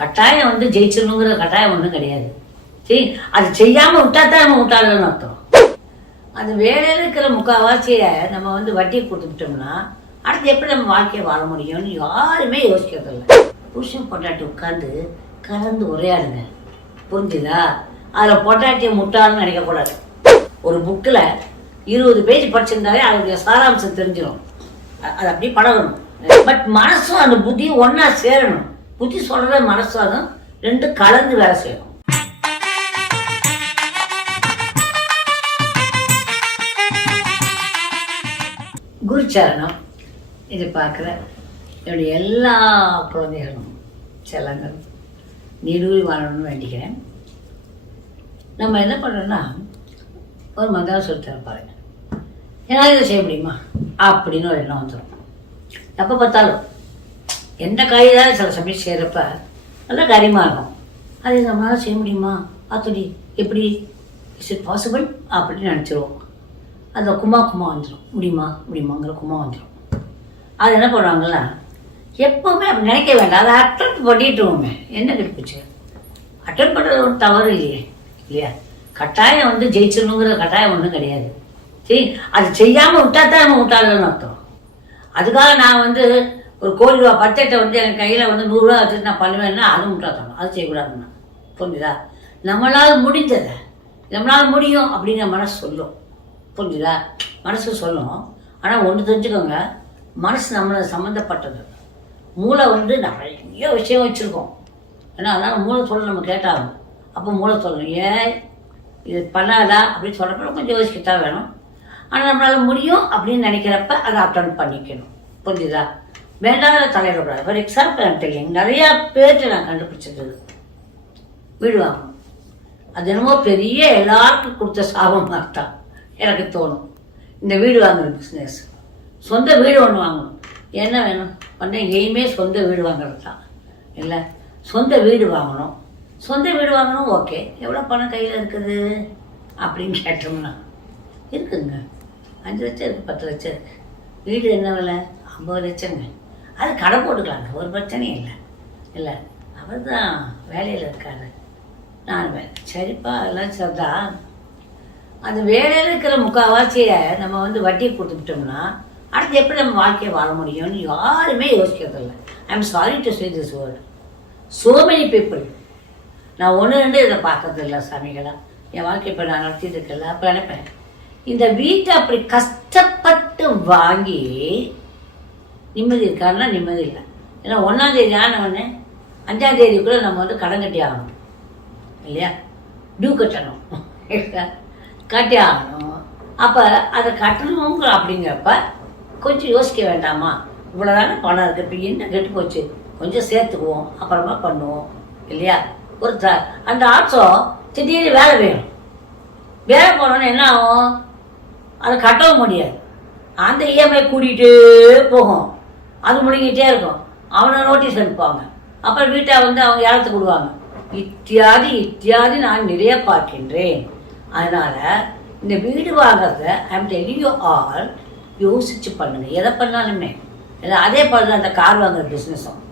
கட்டாயம் வந்து ஜெயிச்சிடணுங்கிற கட்டாயம் ஒன்றும் கிடையாது. சரி அது செய்யாமல் விட்டா தான் நம்ம விட்டாளன்னு அர்த்தம். அந்த வேலையில் இருக்கிற முக்கால்வாசியை நம்ம வந்து வட்டி கொடுத்துட்டோம்னா அடுத்து எப்படி நம்ம வாழ்க்கையை வாழ முடியும்னு யாருமே யோசிக்கிறதில்ல புருஷன் பொண்டாட்டி உட்காந்து கலந்து உரையாடுங்க. புரிஞ்சுதா? அதில் பொண்டாட்டியை முட்டாள்னு நினைக்கக்கூடாது ஒரு புக்கில் இருபது பேஜ் படிச்சிருந்தாலே அதனுடைய சாராம்சம் தெரிஞ்சிடும் அது அப்படி பழகணும். பட் மனசும் அந்த புத்தியும் ஒன்றா சேரணும். புத்தி சொல்கிற மனசாதம் ரெண்டும் கலந்து வேலை செய்யணும் குருச்சரணம் இது பார்க்குற என்னுடைய எல்லா குழந்தைகளும் செல்லங்கள் நிறுவி வாழணும்னு வேண்டிக்கிறேன். நம்ம என்ன பண்ணுறோம்னா ஒரு மந்திரம் சொல்லி பாருங்க என்னால் இதை செய்ய முடியுமா? அப்படின்னு ஒரு எண்ணம் வந்துடும் எப்போ பார்த்தாலும் எந்த காரியம் சில சமயம் செய்கிறப்ப நல்ல காரியமாக இருக்கும். அது நம்மளால் செய்ய முடியுமா? ஆத்தடி எப்படி? இஸ் இட் பாசிபிள் அப்படின்னு நினச்சிருவோம். அதில் குமா குமா வந்துடும் முடியுமா? முடியுமாங்கிற குமா வந்துடும் அது என்ன பண்ணுவாங்கன்னா எப்போவுமே அப்படி நினைக்க வேண்டாம். அதை அட்டன் பண்ணிட்டுருவோமே. என்ன கிடைப்பிச்சு? அட்டன் பண்ணுறது ஒரு தவறு இல்லையே. இல்லையா? கட்டாயம் வந்து ஜெயிச்சிடணுங்கிற கட்டாயம் ஒன்றும் கிடையாது. சரி அது செய்யாமல் விட்டா தான் நம்ம விட்டாளன்னு அர்த்தம். அதுக்காக நான் வந்து ஒரு கோடி ரூபா பட்ஜெட்டை வந்து எங்கள் கையில் வந்து நூறுரூவா வச்சுட்டு நான் பண்ணுவேன்னா அதுவும் விட்டாத்தணும் அது செய்யக்கூடாதுன்னா. புரிஞ்சுதா? நம்மளால் முடிஞ்சதை நம்மளால் முடியும் அப்படின்னு மனசு சொல்லும். புரிஞ்சுதா? மனசு சொல்லும். ஆனால் ஒன்று தெரிஞ்சுக்கோங்க மனசு நம்மளை சம்மந்தப்பட்டது மூளை வந்து நிறைய விஷயம் வச்சுருக்கோம். ஏன்னா அதனால் மூளை சொல்ல நம்ம கேட்டாகும் அப்போ மூளை சொல்லணும் ஏன் இது பண்ணாதா அப்படின்னு சொல்கிறப்ப கொஞ்சம் யோசிக்கத்தான் வேணும். ஆனால் நம்மளால் முடியும் அப்படின்னு நினைக்கிறப்ப அதை அட்டன் பண்ணிக்கணும். புரிஞ்சுதா? வேண்டாத தலையிடக்கூடாது ஃபார் எக்ஸாம்பிள் எனக்கு தெரியும் நிறையா பேர்ட்டு நான் கண்டுபிடிச்சிருந்தது. வீடு வாங்கணும் அது என்னமோ பெரிய எல்லாருக்கும் கொடுத்த சாபம் தான் எனக்கு தோணும். இந்த வீடு வாங்குற பிஸ்னஸ் சொந்த வீடு ஒன்று வாங்கணும். என்ன வேணும்? பண்ண எங்கேயுமே சொந்த வீடு வாங்குறது தான். இல்லை சொந்த வீடு வாங்கணும். சொந்த வீடு வாங்கணும் ஓகே. எவ்வளோ பணம் கையில் இருக்குது? அப்படின்னு கேட்டோம்னா இருக்குங்க. அஞ்சு லட்சம் இருக்குது பத்து லட்சம் இருக்குது வீடு என்ன விலை? ஐம்பது லட்சங்க. அது கடை போட்டுக்கலாங்க ஒரு பிரச்சனையும் இல்லை. இல்லை அவர் தான் வேலையில் இருக்காரு. நான் சரிப்பா அதெல்லாம் சொல்கிறா அந்த வேலையில் இருக்கிற முக்கால்வாசியை நம்ம வந்து வட்டியை கொடுத்துட்டோம்னா அடுத்து எப்படி நம்ம வாழ்க்கையை வாழ முடியும்னு யாருமே யோசிக்கிறதில்ல I'm I am sorry to say this world so many people நான் ஒன்று ரெண்டு இதை பார்க்கறதில்ல சாமிகளாக என் வாழ்க்கை இப்போ நான் நடத்திட்டு இருக்கல அப்போ நினைப்பேன். இந்த வீட்டை அப்படி கஷ்டப்பட்டு வாங்கி நிம்மதி இருக்காருன்னா நிம்மதி இல்லை. ஏன்னா ஒன்றாந்தேதி ஆனவொடனே அஞ்சாந்தேதிக்குள்ளே நம்ம வந்து கடன் கட்டி ஆகணும். இல்லையா? டியூ கட்டணும். கட்டி ஆகணும். அப்போ அதை கட்டணுங்கிற அப்படிங்கிறப்ப கொஞ்சம் யோசிக்க வேண்டாமா? இவ்வளோதானே பணம் இருக்குது இப்போ என்ன கெட்டு போச்சு? கொஞ்சம் சேர்த்துக்குவோம். அப்புறமா பண்ணுவோம். இல்லையா? ஒரு த அந்த ஆட்சோ திடீர்னு வேலை வேணும் வேலை போனோன்னு என்ன ஆகும்? அதை கட்டவும் முடியாது. அந்த இஎம்ஐ கூட்டிகிட்டே போகும். அது முடிங்கிட்டே இருக்கும். அவனை நோட்டீஸ் அனுப்புவாங்க. அப்புறம் வீட்டை வந்து அவங்க ஏலத்துக்கு விடுவாங்க இத்தியாதி இத்தியாதி நான் நிறைய பார்க்கின்றேன். அதனால இந்த வீடு வாங்குறத ஐம் டெலிங் யூ ஆல் யோசிச்சு பண்ணுங்க. எதை பண்ணாலுமே. அதே போல தான் அந்த கார் வாங்குற பிஸ்னஸும்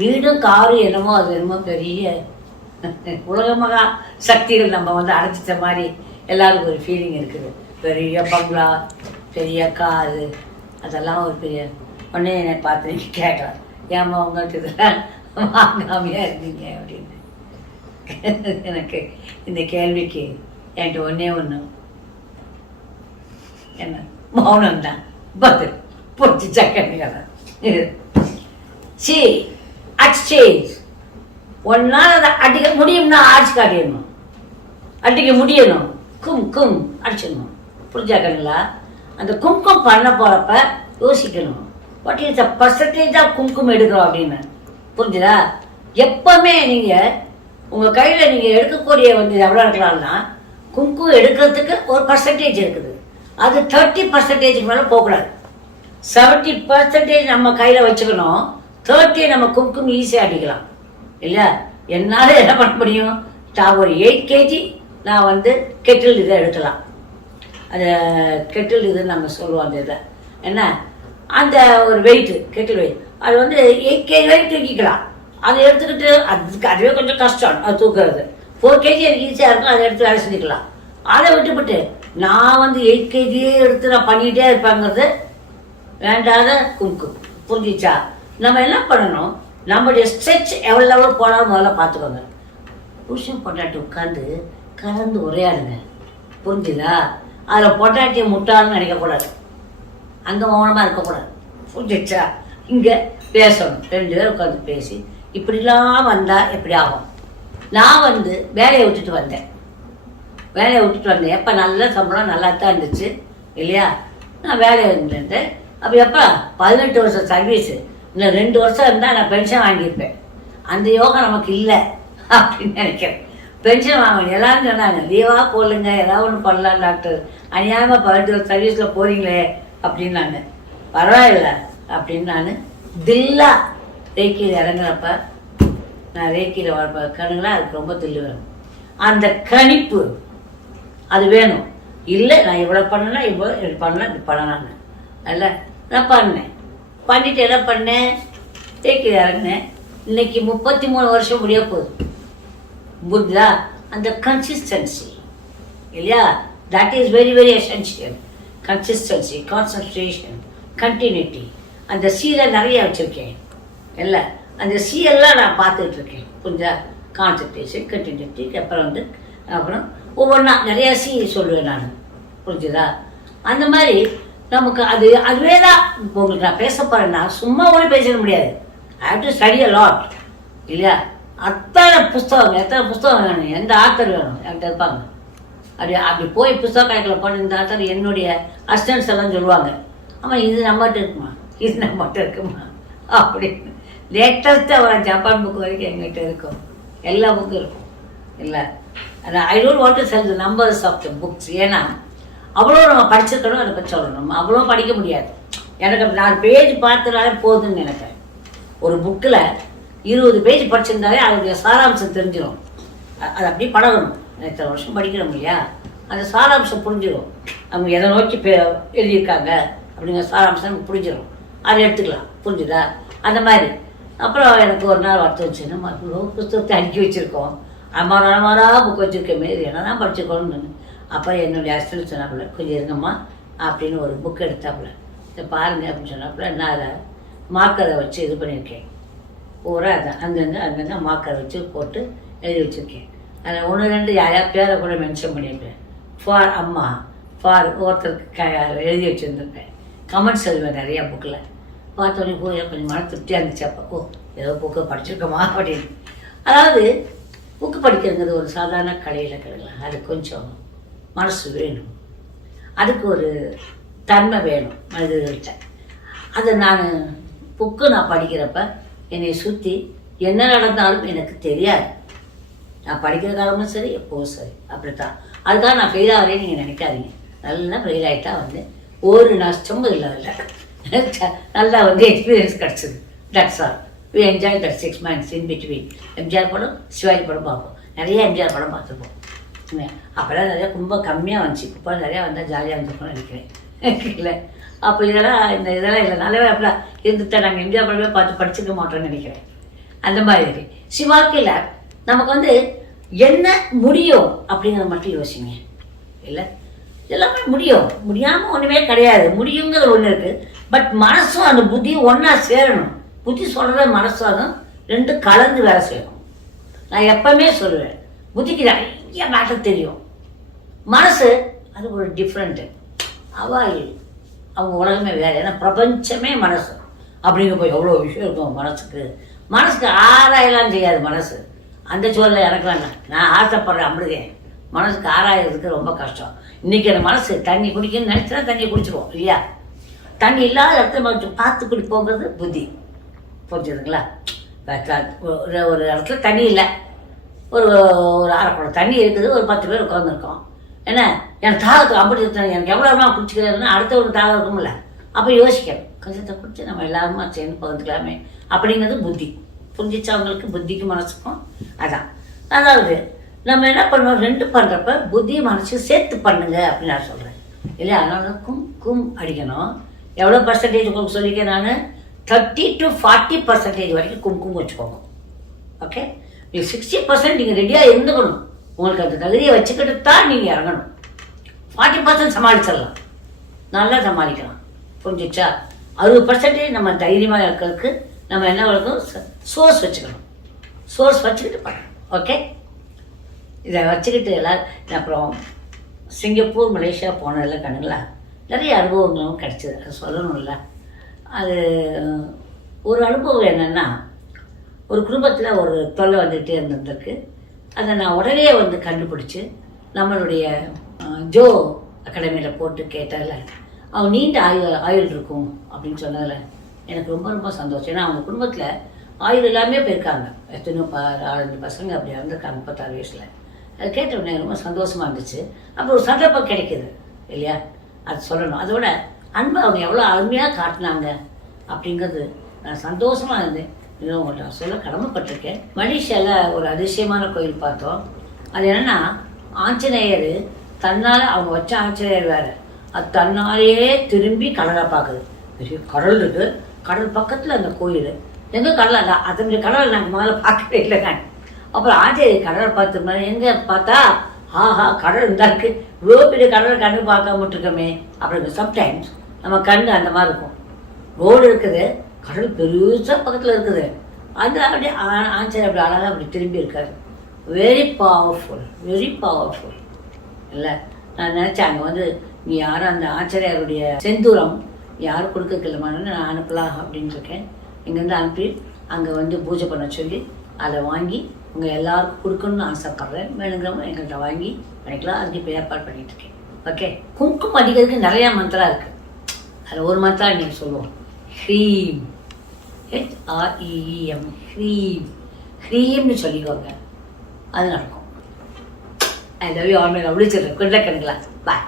வீடும் காரும் என்னமோ அது என்னமோ பெரிய உலகமாக சக்திகள் நம்ம வந்து அடைச்சிட்ட மாதிரி எல்லாருக்கும் ஒரு ஃபீலிங் இருக்குது. பெரிய பங்களா பெரிய காரு அதெல்லாம் ஒரு பெரிய உடனே என்னை பார்த்து கேட்கலாம். ஏம்மா உங்களுக்கு இதெல்லாம் வாங்காமையா இருந்தீங்க? அப்படின்னு. எனக்கு இந்த கேள்விக்கு என்கிட்ட ஒன்றே ஒன்று என்ன? மௌனம்தான். பதில். பிடிச்சி சக்கரை சி அச்சேஜ் ஒன்னால் அதை அடிக்க முடியும்னா ஆட்சி காட்டிடணும். அடிக்க முடியணும். கும் கும் அடிச்சிடணும். புரிஞ்சாக்கணுங்களா அந்த கும்கும் பண்ண போகிறப்ப யோசிக்கணும். What is the percentage of குங்குமம் எடுக்கிறோம் அப்படின்னு. புரிஞ்சுதா? எப்பவுமே நீங்கள் உங்கள் கையில் நீங்கள் எடுக்கக்கூடிய வந்து எவ்வளோ இருக்கலாம்னா குங்குமம் எடுக்கிறதுக்கு ஒரு பர்சன்டேஜ் இருக்குது. அது தேர்ட்டி பர்சன்டேஜுக்கு மேலே போகக்கூடாது. செவன்ட்டி பர்சன்டேஜ் நம்ம கையில் வச்சுக்கணும். தேர்ட்டி நம்ம குங்குமம் ஈஸியாக அடிக்கலாம். இல்லையா என்னால் என்ன பண்ண முடியும்? நான் ஒரு எயிட் கேஜி நான் வந்து கெட்டில் இதை எடுக்கலாம். அந்த கெட்டில் இது நம்ம சொல்லுவோம் அந்த இதை. என்ன? அந்த ஒரு வெயிட்டு கெட்டில் வெயிட் அது வந்து எயிட் கேஜி வரைக்கும் தூக்கிக்கலாம். அதை எடுத்துக்கிட்டு அதுக்கு அதுவே கொஞ்சம் கஷ்டம் அது தூக்குறது. ஃபோர் கேஜி எனக்கு ஈஸியாக இருக்கும் அதை எடுத்து வேலை செஞ்சுக்கலாம். அதை விட்டுவிட்டு நான் வந்து எயிட் கேஜியே எடுத்து நான் பண்ணிகிட்டே இருப்பாங்கிறது வேண்டாத கும்கும் புரிஞ்சிச்சா? நம்ம என்ன பண்ணணும்? நம்மளுடைய ஸ்ட்ரெச் எவ்வளோ எவ்வளோ போனாலும் முதல்ல பார்த்துக்கோங்க. புருஷன் பொண்டாட்டி உட்காந்து கலந்து உரையாடுங்க. புரிஞ்சுதா? அதில் பொண்டாட்டியை முட்டாள்னு நினைக்கக்கூடாது. அங்கே மௌனமாக இருக்கக்கூடாது புரிஞ்சிச்சா இங்கே பேசணும். ரெண்டு பேரும் உட்காந்து பேசி இப்படிலாம் வந்தால் எப்படி ஆகும்? நான் வந்து வேலையை விட்டுட்டு வந்தேன். வேலையை விட்டுட்டு வந்தேன். எப்போ நல்ல சம்பளம் நல்லா தான் இருந்துச்சு இல்லையா? நான் வேலையை இருந்தேன். அப்போ எப்போ? பதினெட்டு வருஷம் சர்வீஸு இன்னும் ரெண்டு வருஷம் இருந்தால் நான் பென்ஷன் வாங்கியிருப்பேன். அந்த யோகம் நமக்கு இல்லை அப்படின்னு நினைக்கிறேன். பென்ஷன் வாங்கணும். எல்லாரும் சொன்னாங்க லீவாக போடலுங்க ஏதாவது ஒன்று பண்ணலாம் டாக்டர். அநியாயமாக பதினெட்டு வருஷம் சர்வீஸில் போகிறீங்களே அப்படின்னாங்க பரவாயில்ல அப்படின்னு நான் தில்லா ரேக்கியில் இறங்குறப்ப நான் ரேக்கியில் வரப்ப கணுங்களா அதுக்கு ரொம்ப தில்லு வரும். அந்த கணிப்பு அது வேணும். இல்லை நான் இவ்வளோ பண்ணனா இவ்வளோ இப்படி பண்ணலாம் இப்படி பண்ணலான்னு அல்ல நான் பண்ணேன். பண்ணிட்டு என்ன பண்ணேன்? தேக்கில் இறங்கினேன். இன்னைக்கு முப்பத்தி மூணு வருஷம் முடிய போகுது. புரியுதா அந்த கன்சிஸ்டன்சி இல்லையா? That is very very essential consistency concentration continuity அந்த சீலை நிறைய வச்சுருக்கேன். இல்லை அந்த சீயெல்லாம் நான் பார்த்துட்டு இருக்கேன் கொஞ்சம் கான்சன்ட்ரேஷன் கண்டினியூட்டி அப்புறம் வந்து அப்புறம் ஒவ்வொன்றா நிறையா சி சொல்லுவேன் நான். புரிஞ்சுதா? அந்த மாதிரி நமக்கு அது அதுவே தான் இப்போ உங்களுக்கு நான் பேச போகிறேன்னா சும்மா கூட பேசிட முடியாது. I have to study a lot இல்லையா? அத்தனை புஸ்தகம் எத்தனை புஸ்தகம் வேணும்? எந்த ஆத்தர் வேணும்? என்கிட்ட இருப்பாங்க? அப்படி அப்படி போய் புஸ்தக கணக்கில் போன தான் என்னுடைய அசிஸ்டன்ஸ் எல்லாம் சொல்லுவாங்க. ஆமாம் இது நம்மகிட்ட இருக்குமா? இது நம்மகிட்ட இருக்குமா? அப்படின்னு லேட்டஸ்ட்டாக வர ஜப்பான் புக்கு வரைக்கும் எங்கிட்ட இருக்கும். எல்லா புக்கும் இருக்கும். இல்லை. I don't want to sell the numbers of the books ஏன்னா அவ்வளோ நம்ம படிச்சிருக்கணும் அதை பற்றி சொல்லணும். அவ்வளோ படிக்க முடியாது. எனக்கு நாலு பேஜ் பார்த்துனாலே போதும்னு நினைக்கிறேன். ஒரு புக்கில் இருபது பேஜ் படிச்சிருந்தாலே அதனுடைய சாராம்சம் தெரிஞ்சிடும் அது அப்படியே பழகணும். இத்தனை வருஷம் படிக்கிறோம் இல்லையா? அந்த சாராம்சம் புரிஞ்சிடும் அவங்க எதை நோக்கி எழுதியிருக்காங்க அப்படிங்கிற சாராம்சம் நமக்கு புரிஞ்சிடும் அதை எடுத்துக்கலாம். புரிஞ்சுதா? அந்த மாதிரி. அப்புறம் எனக்கு ஒரு நாள் வார்த்தை வச்சு நம்ம இவ்வளோ புஸ்தகத்தை அடுக்கி வச்சுருக்கோம். அமரா அமரா புக் வச்சுருக்கோமே. இது என்ன தான் படிச்சுக்கணும்னு அப்போ என்னுடைய அசிஸ்டன்ட் சொன்னாப்புல கொஞ்சம் இருங்கம்மா அப்படின்னு ஒரு புக் எடுத்தாப்புல. இதை பாருங்க அப்படின்னு சொன்னாப்புல நான் அதை மார்க்கரை வச்சு இது பண்ணியிருக்கேன். பூரா அதான் அங்கங்கே அங்கங்கே மார்க்கரை வச்சு போட்டு எழுதி வச்சுருக்கேன். அதில் ஒன்று ரெண்டு யாரையா பேரை கூட மென்ஷன் பண்ணியிருப்பேன் ஃபார் அம்மா ஃபார் ஒருத்தருக்கு க எழுதி வச்சுருந்துருப்பேன். கமெண்ட்ஸ் எழுதுவேன் நிறையா புக்கில் பார்த்தோன்னே போய் கொஞ்சம் மன திருப்தியாக இருந்துச்சு. அப்போ ஓ ஏதோ புக்கை படிச்சிருக்கோமா அப்படின்னு. அதாவது புக்கு படிக்கிறதுங்கிறது ஒரு சாதாரண கடையில் கிடைக்கலாம் அது கொஞ்சம் மனசு வேணும். அதுக்கு ஒரு தன்மை வேணும். மனிதர்கள்ட்ட அதை நான் புக்கு நான் படிக்கிறப்ப என்னை சுற்றி என்ன நடந்தாலும் எனக்கு தெரியாது. நான் படிக்கிற காலமும் சரி எப்போவும் சரி. அப்படித்தான். அதுக்காக நான் ஃபெயில் ஆகிறேன்னு நீங்கள் நினைக்காதீங்க. நல்லா ஃபெயில் ஆகிட்டா வந்து ஒரு நஷ்டமும் இல்லை இல்லை நல்லா வந்து எக்ஸ்பீரியன்ஸ் கிடச்சிது. That's all we enjoy that six months in between MGR படம் சிவாஜி படம் பார்ப்போம். நிறைய எம்ஜிஆர் படம் பார்த்துருப்போம். அப்போல்லாம் நிறையா ரொம்ப கம்மியாக வந்துச்சு. இப்போ நிறையா வந்தால் ஜாலியாக இருந்துருக்கோம்னு நினைக்கிறேன். இல்லை. அப்போ இதெல்லாம் இந்த இதெல்லாம் இல்லை. நல்லாவே அப்படிலாம் இருந்துட்டா நாங்கள் எம்ஜிஆர் படமே பார்த்து படிச்சுக்க மாட்டோம்னு நினைக்கிறேன். அந்த மாதிரி இருக்கு. இல்லை. நமக்கு வந்து என்ன முடியும் அப்படிங்கிறத மட்டும் யோசிங்க. இல்லை? எல்லாமே முடியும். முடியாமல் ஒன்றுமே கிடையாது. முடியுங்கிறது ஒன்று இருக்குது பட் மனசும் அந்த புத்தியும் ஒன்றா சேரணும். புத்தி சொல்கிற மனசாலும் ரெண்டும் கலந்து வேலை செய்யணும். நான் எப்பவுமே சொல்லுவேன். புத்திக்கு நிறைய மேட்டர் தெரியும். மனசு அது ஒரு டிஃப்ரெண்ட்டு அவள் அவங்க உலகமே வேறு. ஏன்னா பிரபஞ்சமே மனசு. அப்படிங்க போய் எவ்வளோ விஷயம் இருக்கும் மனசுக்கு. மனசுக்கு ஆராயலாம் செய்யாது மனசு. அந்த சூழலில் இறக்குறாங்க. நான் ஆசைப்படுறேன் அப்படிங்க மனசுக்கு ஆராயறதுக்கு ரொம்ப கஷ்டம். இன்னைக்கு அந்த மனசு தண்ணி குடிக்கணும்னு நினச்சா தண்ணியை குடிச்சிருவோம் இல்லையா? தண்ணி இல்லாத இடத்துல கொஞ்சம் பார்த்து குடிப்போங்கிறது புத்தி. புரிஞ்சுதுங்களா? ஒரு ஒரு இடத்துல தண்ணி இல்லை. ஒரு ஒரு அரை குடம் தண்ணி இருக்குது. ஒரு பத்து பேர் உட்காந்துருக்கோம் என்ன? எனக்கு தாகத்துக்கு அப்படி எனக்கு எவ்வளோ நேரம் குடிச்சிக்கிறதுன்னு அடுத்தவருக்கு தாகம் இருக்கும்ல. அப்போ யோசிக்கணும். கொஞ்சத்தை குடிச்சு நம்ம எல்லாருமா சேர்ந்து பகிர்ந்துக்கலாமே. அப்படிங்கிறது புத்தி. புரிஞ்சிச்சா அவங்களுக்கு புத்திக்கு மனசுக்கும் அதான். அதாவது நம்ம என்ன பண்ணுவோம்? ரெண்டு பண்ணுறப்ப புத்தி மனசு சேர்த்து பண்ணுங்க அப்படின்னு நான் சொல்கிறேன் இல்லையா? அதனால கும் கும் அடிக்கணும். எவ்வளோ பர்சன்டேஜ் உங்களுக்கு சொல்லிக்கேன் நான்? தேர்ட்டி டு ஃபார்ட்டி பர்சன்டேஜ் வரைக்கும் கும்கும் வச்சுக்கோங்க. ஓகே நீங்கள் சிக்ஸ்டி பர்சன்ட் நீங்கள் ரெடியாக இருந்துக்கணும். உங்களுக்கு அந்த தகுதியை வச்சுக்கிட்டு தான் நீங்கள் இறங்கணும். ஃபார்ட்டி பர்சன்ட் சமாளிச்சிடலாம். நல்லா சமாளிக்கலாம். புரிஞ்சிச்சா? அறுபது பர்சன்டேஜ் நம்ம தைரியமாக இருக்கிறதுக்கு நம்ம என்ன வளர்க்கணும் சோர்ஸ் வச்சுக்கணும். சோர்ஸ் வச்சுக்கிட்டு பண்ணணும். ஓகே? இதை வச்சுக்கிட்டு எல்லாம் அப்புறம் சிங்கப்பூர் மலேசியா போனதில் கண்ணுங்களா? நிறைய அனுபவங்களும் கிடச்சிது. அது சொல்லணும்ல. அது ஒரு அனுபவம் என்னென்னா ஒரு குடும்பத்தில் ஒரு தொல்லை வந்துகிட்டே இருந்திருக்கு. அதை நான் உடனே வந்து கண்டுபிடிச்சி நம்மளுடைய ஜோ அகாடமியில் போட்டு கேட்டால அவன் நீண்ட ஆயுள் ஆயுள் இருக்கும் அப்படின்னு சொன்னதில்ல எனக்கு ரொம்ப ரொம்ப சந்தோஷம். ஏன்னா அவங்க குடும்பத்தில் ஆயுள் எல்லாமே போயிருக்காங்க. எத்தனையோ ப நாலஞ்சு பசங்க அப்படி இறந்துருக்காங்க முப்பத்தாறு வயசில். அது கேட்ட உடனே ரொம்ப சந்தோஷமாக இருந்துச்சு. அப்புறம் ஒரு சந்தர்ப்பம் கிடைக்குது. இல்லையா? அது சொல்லணும். அதோட அன்பை அவங்க எவ்வளோ அருமையாக காட்டினாங்க அப்படிங்கிறது நான் சந்தோஷமாக இருந்தேன். இதை உங்கள்கிட்ட சொல்ல கடமைப்பட்டிருக்கேன். மலேசியாவில் ஒரு அதிசயமான கோயில் பார்த்தோம். அது என்னன்னா ஆஞ்சநேயர் தன்னால் அவங்க வச்ச ஆஞ்சநேயர் வேறு. அது தன்னாலேயே திரும்பி கடலை பார்க்குது. பெரிய கடல் இருக்குது கடல் பக்கத்தில் அந்த கோயில். எங்கே கடலை இல்லை அதனுடைய கடலை நாங்கள் முதல்ல பார்க்கவே இல்லை நான். அப்புறம் ஆச்சரிய கடலை பார்த்து மாதிரி எங்கே பார்த்தா ஆஹா கடல் இருந்தா இருக்கு. இவ்வளோ பெரிய கடலை கண்ணு பார்க்காம இருக்கமே அப்படிங்க சம்டைம்ஸ் நம்ம கண்ணு அந்த மாதிரி இருக்கும். ரோடு இருக்குது கடல் பெருசாக பக்கத்தில் இருக்குது. அந்த அப்படியே ஆ- அப்படி அழகாக அப்படி திரும்பி இருக்காரு. வெரி பவர்ஃபுல் வெரி பவர்ஃபுல் இல்லை நான் நினச்சேன் அங்கே வந்து நீ யாரும் அந்த ஆச்சரியாருடைய செந்தூரம் யாரும் கொடுக்கலமான்னு நான் அனுப்பலாம் அப்படின்னு இருக்கேன். இங்கேருந்து அனுப்பி அங்கே வந்து பூஜை பண்ண சொல்லி அதை வாங்கி உங்கள் எல்லாருக்கும் கொடுக்கணும்னு ஆசைப்பட்றேன். வேணுங்கிறவங்க எங்கள்கிட்ட வாங்கி பண்ணிக்கலாம். அதுக்கு இப்போ ஏற்பாடு பண்ணிட்டு இருக்கேன். ஓகே குங்குமம் அடிக்கிறதுக்கு நிறையா மந்திரா இருக்குது அதில் ஒரு மந்திரா நீங்கள் சொல்லுவோம். ஹ்ரீம். ஹெச்ஆர்இஎம் ஹ்ரீம். ஹ்ரீம்னு சொல்லிக்கோங்க. அது நடக்கும். I love you all my lovely children good luck bye